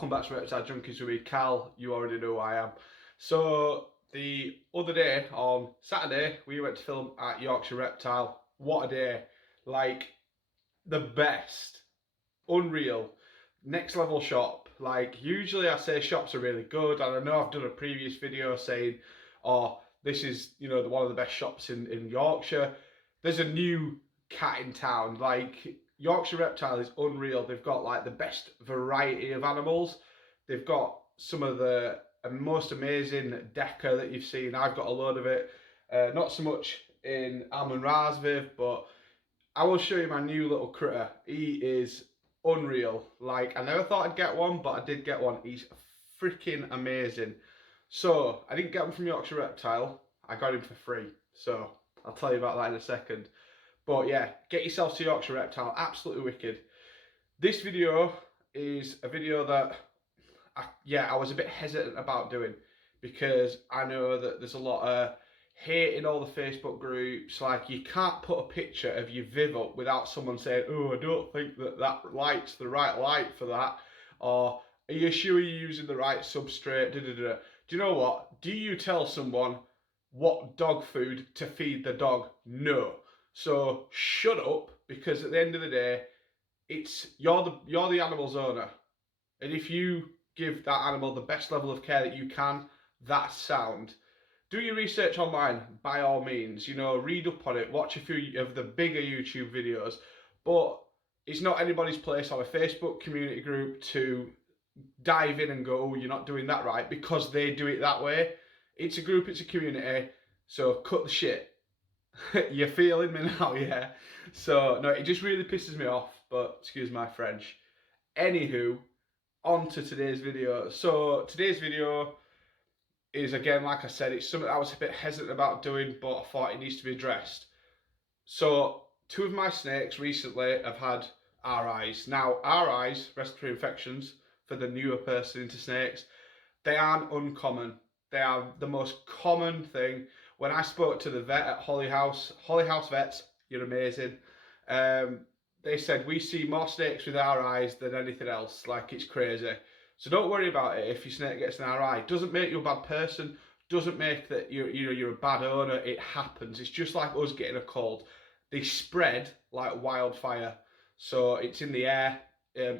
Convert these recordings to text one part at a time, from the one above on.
welcome back to Reptile Junkies with me, Cal. You already know who I am. So, the other day, on Saturday, we went to film at Yorkshire Reptile. What a day. Like, the best. Unreal. Next level shop. Like, usually I say shops are really good, and I know I've done a previous video saying, oh, this is, one of the best shops in Yorkshire. There's a new cat in town. Like, Yorkshire Reptile is unreal. They've got like the best variety of animals. They've got some of the most amazing deca that you've seen. I've got a load of it. Not so much in Almond Razviv, but I will show you my new little critter. He is unreal. Like, I never thought I'd get one, but I did get one. He's freaking amazing. So, I didn't get him from Yorkshire Reptile. I got him for free. So, I'll tell you about that in a second. But yeah, get yourself to Yorkshire Reptile. Absolutely wicked. This video is a video that, I was a bit hesitant about doing because I know that there's a lot of hate in all the Facebook groups. Like, you can't put a picture of your Viv up without someone saying, oh, I don't think that light's the right light for that. Or, are you sure you're using the right substrate? Do you know what? Do you tell someone what dog food to feed the dog? No. So shut up, because at the end of the day, you're the animal's owner, and if you give that animal the best level of care that you can, that's sound. Do your research online, by all means. Read up on it, watch a few of the bigger YouTube videos, but it's not anybody's place on a Facebook community group to dive in and go, oh, you're not doing that right, because they do it that way. It's a group, it's a community, so cut the shit. You're feeling me now, yeah? So, no, it just really pisses me off, but excuse my French. Anywho, on to today's video. So, today's video is, again, like I said, it's something I was a bit hesitant about doing, but I thought it needs to be addressed. So, two of my snakes recently have had RIs. Now, RIs, respiratory infections, for the newer person into snakes, they aren't uncommon. They are the most common thing. When I spoke to the vet at Holly House vets, you're amazing. They said, we see more snakes with RIs than anything else. Like, it's crazy. So don't worry about it if your snake gets an RI. It doesn't make you a bad person. Doesn't make that you're a bad owner. It happens. It's just like us getting a cold. They spread like wildfire. So it's in the air.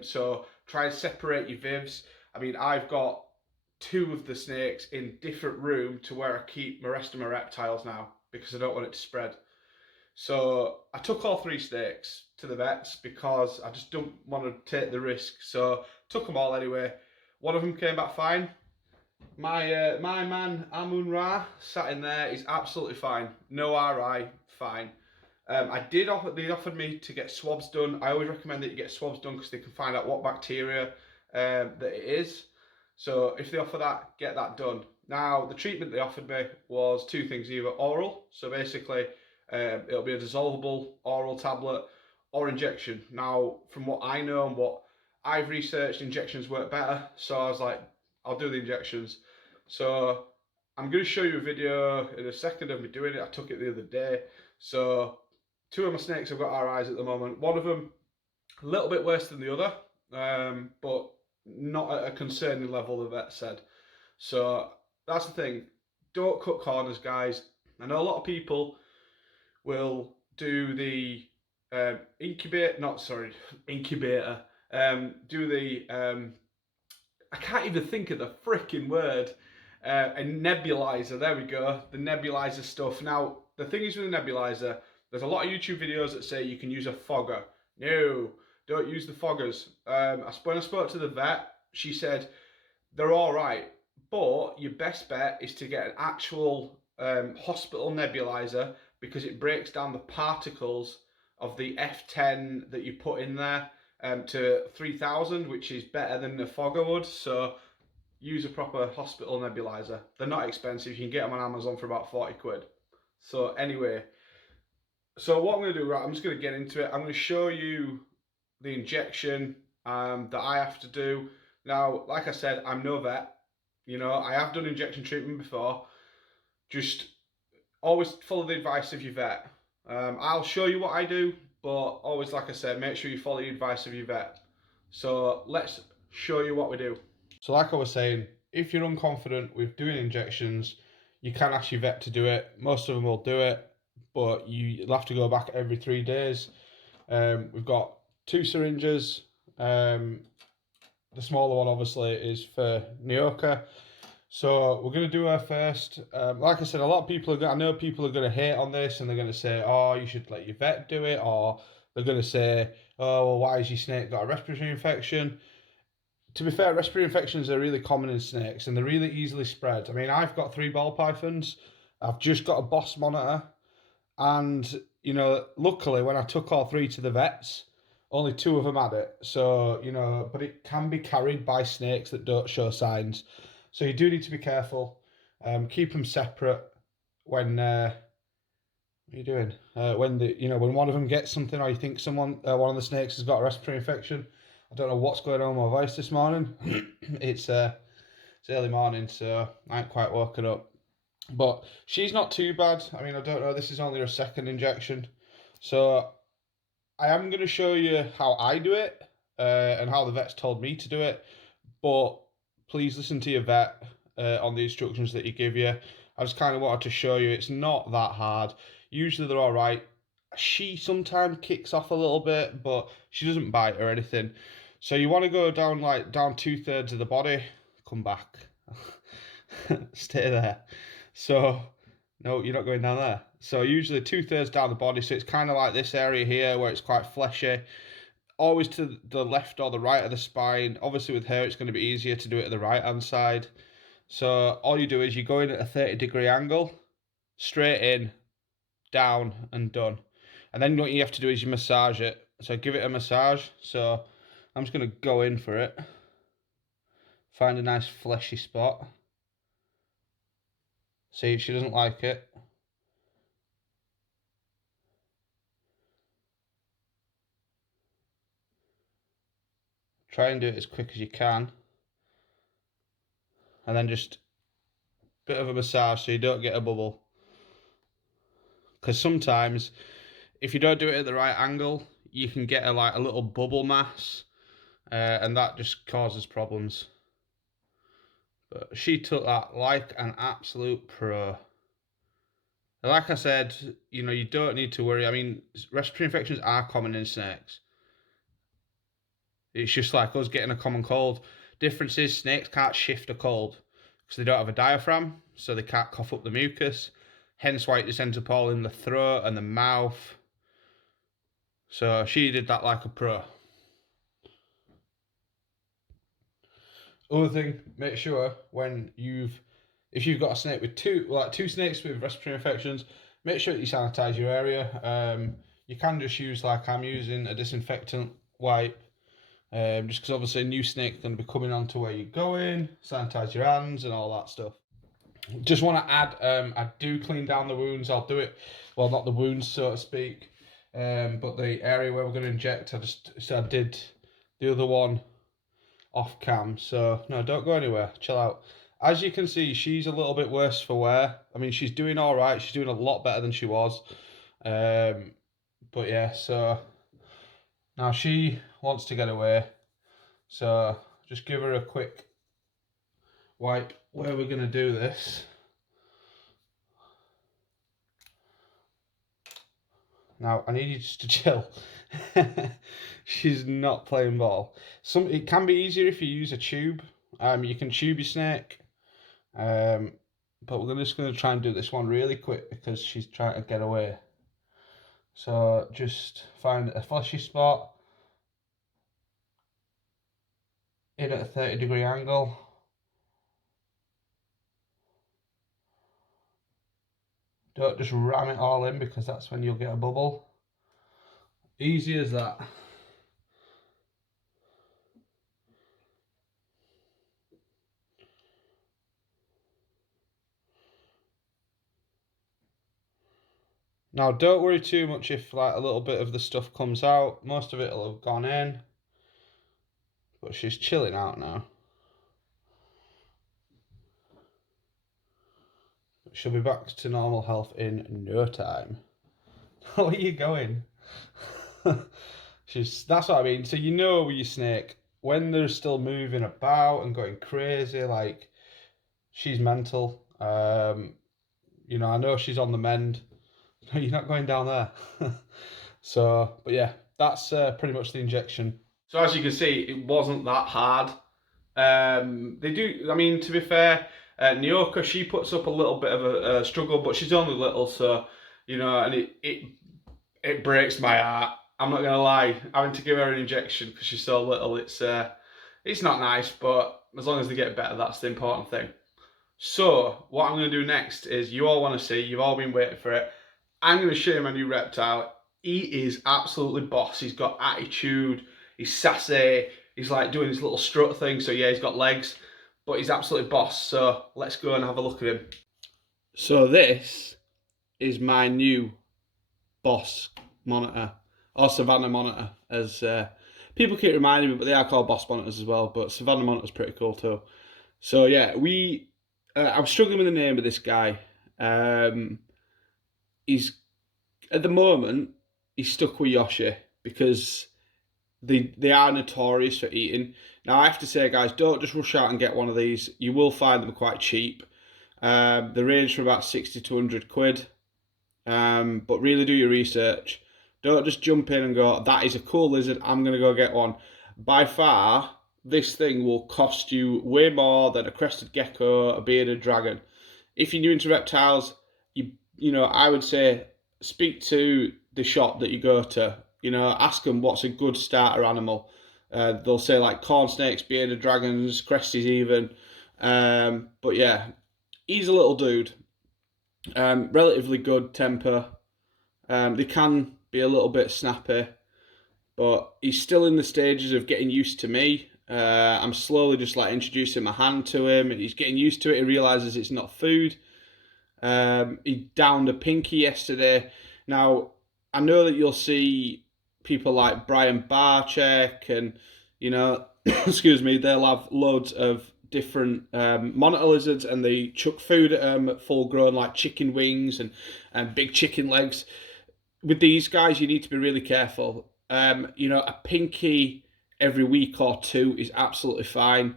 So try and separate your vivs. I mean, I've got two of the snakes in different room to where I keep the rest of my reptiles now, because I don't want it to spread. So I took all three snakes to the vets because I just don't want to take the risk. So took them all anyway. One of them came back fine. My man Amun Ra sat in there. He's absolutely fine. No RI, fine. They offered me to get swabs done. I always recommend that you get swabs done because they can find out what bacteria that it is. So if they offer that, get that done. Now, the treatment they offered me was two things, either oral, so basically it'll be a dissolvable oral tablet, or injection. Now, from what I know and what I've researched, injections work better, so I was like, I'll do the injections. So I'm going to show you a video in a second of me doing it. I took it the other day. So two of my snakes have got RIs at the moment. One of them a little bit worse than the other, but not at a concerning level, the vet said. So that's the thing. Don't cut corners, guys. I know a lot of people will do the incubator. Do the I can't even think of the freaking word. A nebulizer. There we go. The nebulizer stuff. Now, the thing is with the nebulizer, there's a lot of YouTube videos that say you can use a fogger. No, don't use the foggers. When I spoke to the vet, she said they're all right, but your best bet is to get an actual hospital nebulizer, because it breaks down the particles of the F10 that you put in there to 3000, which is better than the fogger would. So use a proper hospital nebulizer. They're not expensive. You can get them on Amazon for about 40 quid. So anyway, so what I'm going to do, right, I'm just going to get into it. I'm going to show you the injection that I have to do. Now, like I said, I'm no vet. I have done injection treatment before. Just always follow the advice of your vet. I'll show you what I do, but always, like I said, make sure you follow the advice of your vet. So let's show you what we do. So like I was saying, if you're unconfident with doing injections, you can ask your vet to do it. Most of them will do it, but you'll have to go back every 3 days. We've got 2 syringes. The smaller one obviously is for Nyoka. So we're going to do her first. Like I said, a lot of people I know people are going to hate on this, and they're going to say, oh, you should let your vet do it, or they're going to say, oh, well, why has your snake got a respiratory infection? To be fair, respiratory infections are really common in snakes, and they're really easily spread. I mean, I've got 3 ball pythons. I've just got a Boss monitor, and luckily when I took all 3 to the vets, only 2 of them had it. So but it can be carried by snakes that don't show signs. So you do need to be careful. Keep them separate when. What are you doing? When one of them gets something, or you think one of the snakes has got a respiratory infection. I don't know what's going on with my voice this morning. It's early morning, so I ain't quite woken up. But she's not too bad. I mean, I don't know. This is only her 2nd injection, so I am going to show you how I do it and how the vet's told me to do it. But please listen to your vet on the instructions that he give you. I just kind of wanted to show you it's not that hard. Usually they're all right. She sometimes kicks off a little bit, but she doesn't bite or anything. So you want to go down 2/3 of the body. Come back. Stay there. So no, you're not going down there. So usually 2/3 down the body. So it's kind of like this area here where it's quite fleshy. Always to the left or the right of the spine. Obviously with her it's going to be easier to do it at the right hand side. So all you do is you go in at a 30-degree angle, straight in, down and done. And then what you have to do is you massage it. So give it a massage. So I'm just going to go in for it. Find a nice fleshy spot. See, she doesn't like it. Try and do it as quick as you can. And then just a bit of a massage so you don't get a bubble. Because sometimes, if you don't do it at the right angle, you can get a little bubble mass. And that just causes problems. But she took that like an absolute pro. Like I said, you don't need to worry. I mean, respiratory infections are common in snakes. It's just like us getting a common cold. Difference is snakes can't shift a cold because they don't have a diaphragm, so they can't cough up the mucus. Hence why it just ends up all in the throat and the mouth. So she did that like a pro. Other thing, make sure if you've got a snake with two snakes with respiratory infections, make sure that you sanitize your area. You can just use, like I'm using, a disinfectant wipe. Just because obviously a new snake going to be coming onto where you're going, sanitize your hands and all that stuff. Just want to add, I do clean down the wounds. I'll do it, well, not the wounds so to speak, but the area where we're going to inject. I did the other one off cam, so no, don't go anywhere, chill out. As you can see, she's a little bit worse for wear. I mean, she's doing all right. She's doing a lot better than she was. But yeah, so now she wants to get away. So just give her a quick wipe where we're going to do this. Now, I need you just to chill. She's not playing ball. It can be easier if you use a tube. You can tube your snake. But we're just going to try and do this one really quick because she's trying to get away. So just find a fleshy spot. In at a 30-degree angle. Don't just ram it all in because that's when you'll get a bubble. Easy as that. Now don't worry too much if a little bit of the stuff comes out. Most of it will have gone in. But she's chilling out now. She'll be back to normal health in no time. Where are you going? That's what I mean. So with your snake, when they're still moving about and going crazy, like she's mental. You know, I know she's on the mend. No, you're not going down there. So, but yeah, that's pretty much the injection. So as you can see, it wasn't that hard. They do. I mean, to be fair, Nyoka, she puts up a little bit of a struggle, but she's only little, so you know, and it breaks my heart. I'm not gonna lie, having to give her an injection because she's so little. It's not nice, but as long as they get better, that's the important thing. So what I'm gonna do next is you all want to see. You've all been waiting for it. I'm gonna show you my new reptile. He is absolutely boss. He's got attitude. He's sassy. He's like doing his little strut thing. So yeah, he's got legs, but he's absolutely boss. So let's go and have a look at him. So this is my new boss monitor, or Savannah monitor, as people keep reminding me, but they are called boss monitors as well. But Savannah monitor's pretty cool too. So yeah, I'm struggling with the name of this guy. He's at the moment he's stuck with Yoshi because they are notorious for eating. Now I have to say, guys, don't just rush out and get one of these. You will find them quite cheap. They range from about 60 to 100 quid. But really do your research. Don't just jump in and go, that is a cool lizard, I'm going to go get one. By far, this thing will cost you way more than a crested gecko, a bearded dragon. If you're new into reptiles, you know, I would say speak to the shop that you go to. You know, ask them what's a good starter animal. They'll say like corn snakes, bearded dragons, cresties even. But yeah, he's a little dude. Relatively good temper. They can be a little bit snappy, but he's still in the stages of getting used to me. I'm slowly just like introducing my hand to him, and he's getting used to it. He realizes it's not food. He downed a pinky yesterday. Now, I know that you'll see people like Brian Barczyk and, you know, excuse me, they'll have loads of different monitor lizards and they chuck food at them at full grown, like chicken wings and big chicken legs. With these guys, you need to be really careful. You know, a pinky every week or two is absolutely fine.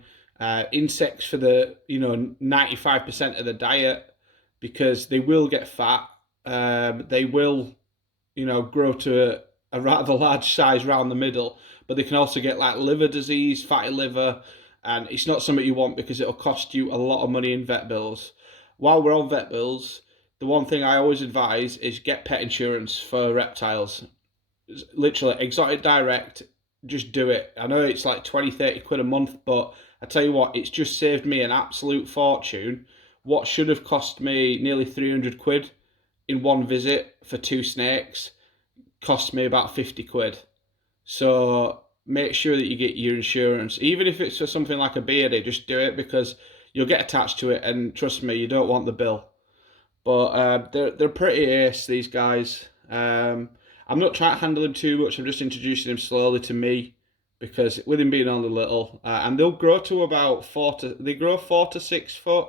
Insects for the, you know, 95% of the diet, because they will get fat. They will, you know, grow to a rather large size around the middle, but they can also get like liver disease, fatty liver, and it's not something you want because it'll cost you a lot of money in vet bills. While we're on vet bills, the one thing I always advise is get pet insurance for reptiles. Literally, Exotic Direct, just do it. I know it's like 20, 30 quid a month, but I tell you what, it's just saved me an absolute fortune. What should have cost me nearly 300 quid in one visit for two snakes cost me about 50 quid. So make sure that you get your insurance. Even if it's for something like a beardie, just do it because you'll get attached to it, and trust me, you don't want the bill. But they're pretty ace, these guys. I'm not trying to handle him too much. I'm just introducing him slowly to me because with him being only little, and they'll grow to about they grow 4 to 6 foot.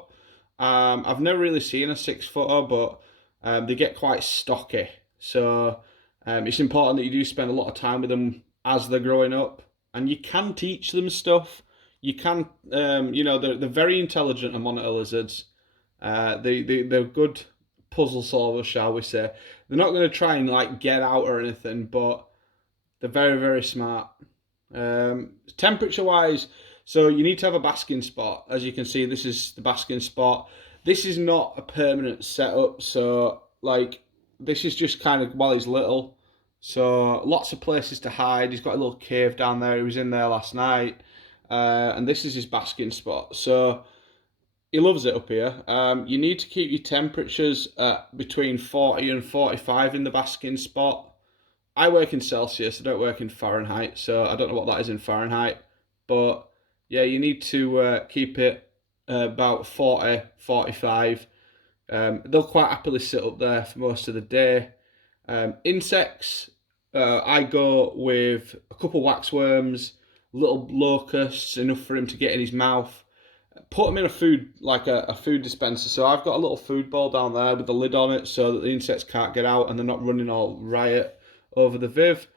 I've never really seen a 6 footer, but they get quite stocky. So it's important that you do spend a lot of time with them as they're growing up, and you can teach them stuff. You can, you know, they're very intelligent monitor lizards. They're good puzzle solvers, shall we say. They're not going to try and like get out or anything, but they're very, very smart. Temperature wise, so you need to have a basking spot. As you can see, this is the basking spot. This is not a permanent setup, so like this is just kind of while he's little. So lots of places to hide. He's got a little cave down there. He was in there last night, and this is his basking spot. So he loves it up here. You need to keep your temperatures at between 40 and 45 in the basking spot. I work in Celsius, I don't work in Fahrenheit, so I don't know what that is in Fahrenheit. But yeah, you need to keep it about 40, 45. They'll quite happily sit up there for most of the day. Insects, I go with a couple waxworms, little locusts, enough for him to get in his mouth. Put them in a food, like a food dispenser. So I've got a little food bowl down there with the lid on it so that the insects can't get out and they're not running all riot over the viv.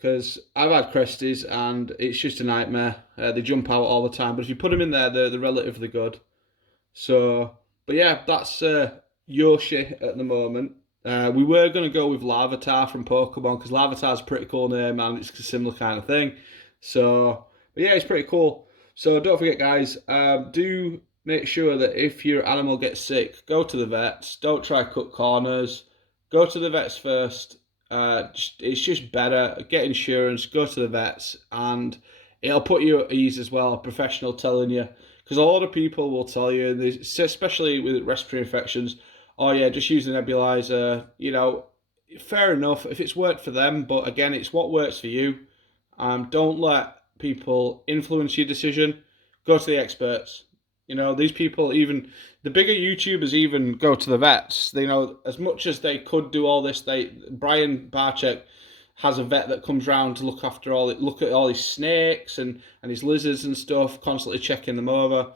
because I've had Cresties and it's just a nightmare. They jump out all the time, but if you put them in there, they're relatively good. So, but yeah, that's Yoshi at the moment. We were going to go with Larvitar from Pokemon because Larvitar's a pretty cool name and it's a similar kind of thing. So, but yeah, it's pretty cool. So don't forget, guys, do make sure that if your animal gets sick, go to the vets. Don't try cut corners. Go to the vets first. It's just better. Get insurance. Go to the vets, and it'll put you at ease as well. A professional telling you, because a lot of people will tell you, especially with respiratory infections, oh yeah, just use a nebulizer. You know, fair enough if it's worked for them, but again, it's what works for you. Don't let people influence your decision. Go to the experts. You know, these people, even the bigger YouTubers, even go to the vets. They know as much as they could do all this. Brian Barczyk has a vet that comes round to look at all his snakes and his lizards and stuff, constantly checking them over.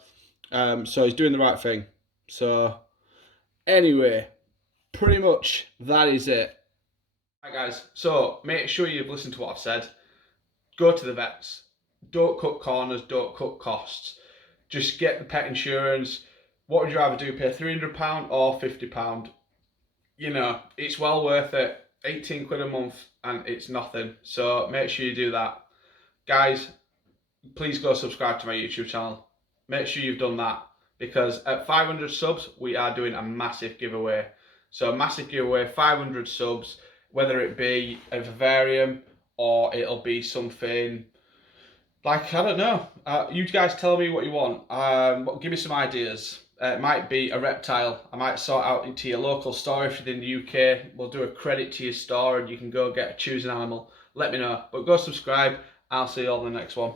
So he's doing the right thing. So anyway, pretty much that is it. Right, guys. So make sure you've listened to what I've said. Go to the vets. Don't cut corners. Don't cut costs. Just get the pet insurance. What would you rather do? Pay £300 or £50? You know, it's well worth it. 18 quid a month and it's nothing. So make sure you do that. Guys, please go subscribe to my YouTube channel. Make sure you've done that because at 500 subs, we are doing a massive giveaway. So a massive giveaway, 500 subs, whether it be a vivarium or it'll be something like, I don't know. You guys tell me what you want. Give me some ideas. It might be a reptile. I might sort out into your local store if you're in the UK. We'll do a credit to your store and you can go choose an animal. Let me know. But go subscribe. I'll see you all in the next one.